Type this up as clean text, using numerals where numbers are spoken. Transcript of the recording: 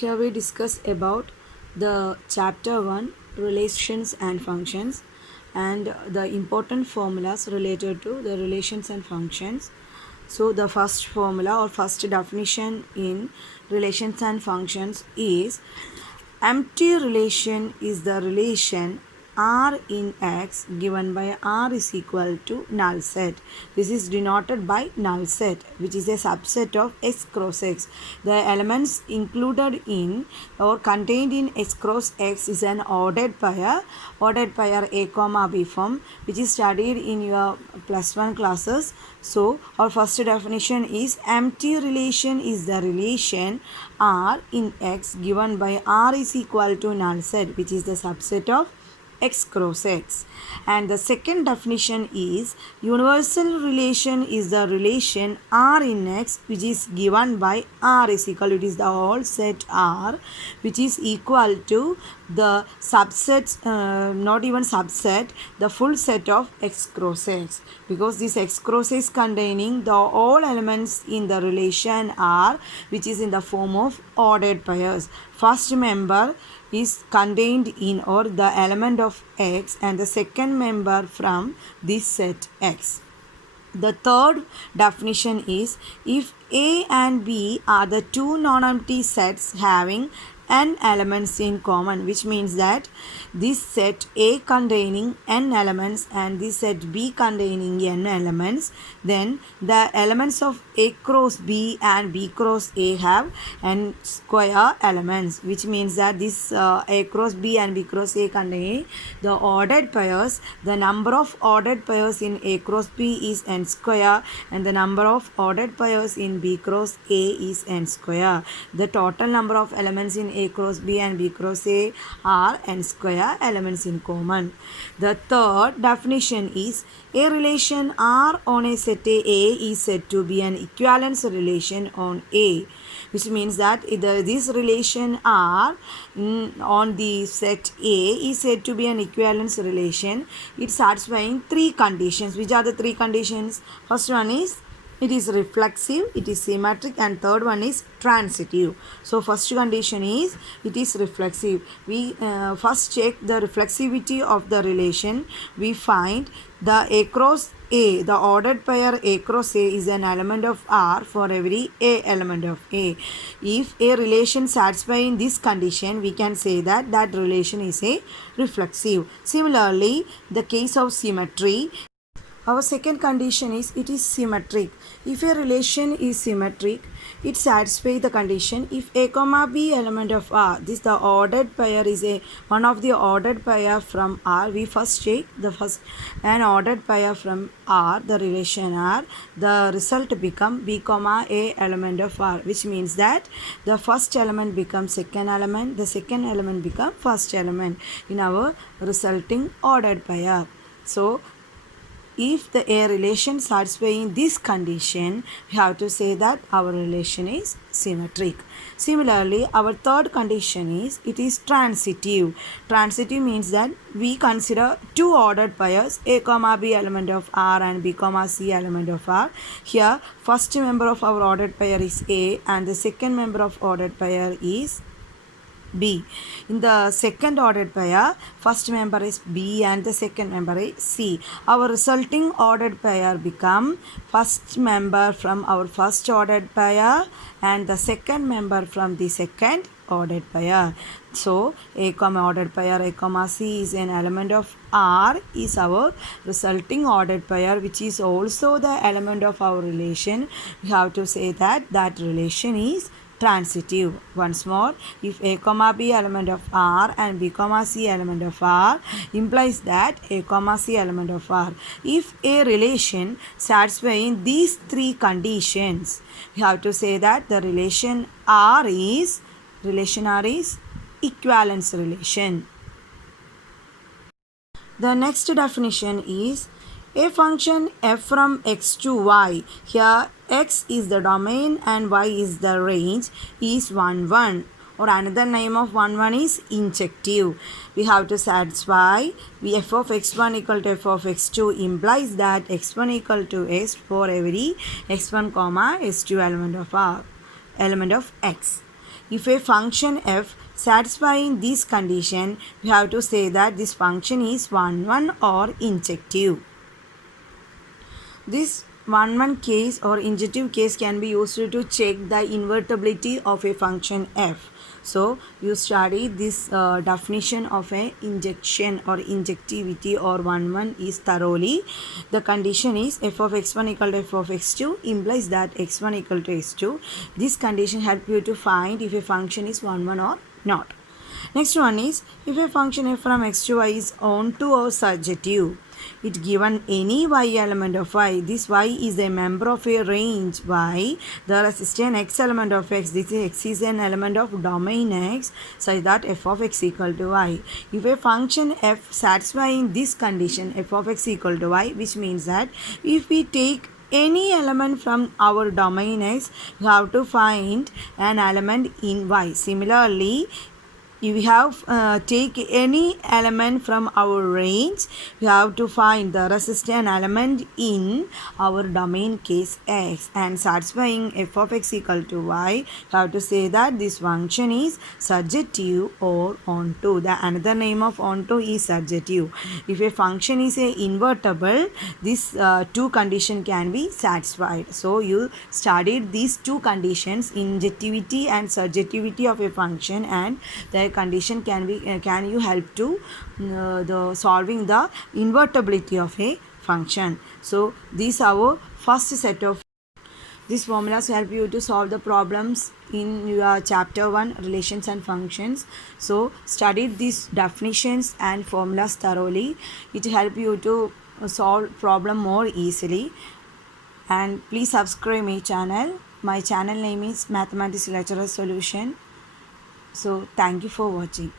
Here we discuss about the chapter 1 relations and functions and the important formulas related to the relations and functions. So the first formula or first definition in relations and functions is empty relation is the relation R in X given by R is equal to null set. This is denoted by null set, which is a subset of X cross X. The elements included in or contained in X cross X is an ordered pair A comma B form, which is studied in your +1 classes. So our first definition is empty relation is the relation R in X given by R is equal to null set, which is the subset of X cross X. And the second definition is universal relation is the relation R in X which is given by R is equal to, it is the whole set R which is equal to the subsets, not even subset, the full set of X cross X, because this X cross X containing the all elements in the relation R which is in the form of ordered pairs. First member is contained in or the element of X and the second member from this set X. The third definition is if A and B are the two non-empty sets having n elements in common, which means that this set A containing n elements and this set B containing n elements, then the elements of A cross B and B cross A have n square elements, which means that this A cross B and B cross A contain the ordered pairs. The number of ordered pairs in A cross B is n square and the number of ordered pairs in B cross A is n square. The total number of elements in A cross B and B cross A are n square elements in common. The third definition is a relation R on a set A is said to be an equivalence relation on A, which means that this relation R on the set A is said to be an equivalence relation. It satisfying three conditions. Which are the three conditions? First one is it is reflexive, it is symmetric, and third one is transitive. So first condition is it is reflexive. We first check the reflexivity of the relation. We find the A cross A, the ordered pair A cross A is an element of R for every A element of A. If a relation satisfying this condition, we can say that that relation is a reflexive. Similarly, the case of symmetry, our second condition is it is symmetric. If a relation is symmetric, it satisfies the condition if A comma B element of R, this the ordered pair is a one of the ordered pair from R. We first check the first an ordered pair from R, the relation R. The result become B comma A element of R, which means that the first element becomes second element, the second element become first element in our resulting ordered pair. So if the A relation satisfying this condition, we have to say that our relation is symmetric. Similarly, our third condition is it is transitive. Transitive means that we consider two ordered pairs A comma B element of R and B comma C element of R. Here, first member of our ordered pair is A and the second member of ordered pair is B. In the second ordered pair, first member is B and the second member is C. Our resulting ordered pair become first member from our first ordered pair and the second member from the second ordered pair. So A comma ordered pair A comma C is an element of R is our resulting ordered pair, which is also the element of our relation. We have to say that that relation is transitive. Once more, if A comma B element of R and B comma C element of R implies that A comma C element of R. If a relation satisfying these three conditions, we have to say that the relation R is equivalence relation. The next definition is a function f from x to y. Here x is the domain and y is the range is 1 1, or another name of 1 1 is injective. We have to satisfy f of x1 equal to f of x2 implies that x1 equal to x for every x1 comma x2 element of x. if a function f satisfying this condition, we have to say that this function is 1 or injective. This 1 case or injective case can be used to check the invertibility of a function f. So you study this definition of a injection or injectivity or 1 is thoroughly. The condition is f of x1 equal to f of x2 implies that x1 equal to x2. This condition helps you to find if a function is 1 or not. Next one is if a function f from x to y is onto or surjective. It given any y element of y. This y is a member of a range y. There is an x element of x. This x is an element of domain x such that f of x equal to y. If a function f satisfying this condition f of x equal to y, which means that if we take any element from our domain x, you have to find an element in y. Similarly, if we have take any element from our range, we have to find the resistant element in our domain case x, and satisfying f of x equal to y, we have to say that this function is surjective or onto. The another name of onto is surjective. If a function is a invertible, this two condition can be satisfied. So you studied these two conditions, injectivity and surjectivity of a function, and the condition can you help to the solving the invertibility of a function. So these are our first set of these formulas help you to solve the problems in your chapter 1 relations and functions. So study these definitions and formulas thoroughly. It help you to solve problem more easily. And please subscribe my channel. My channel name is Mathematics Lecturer Solution. So thank you for watching.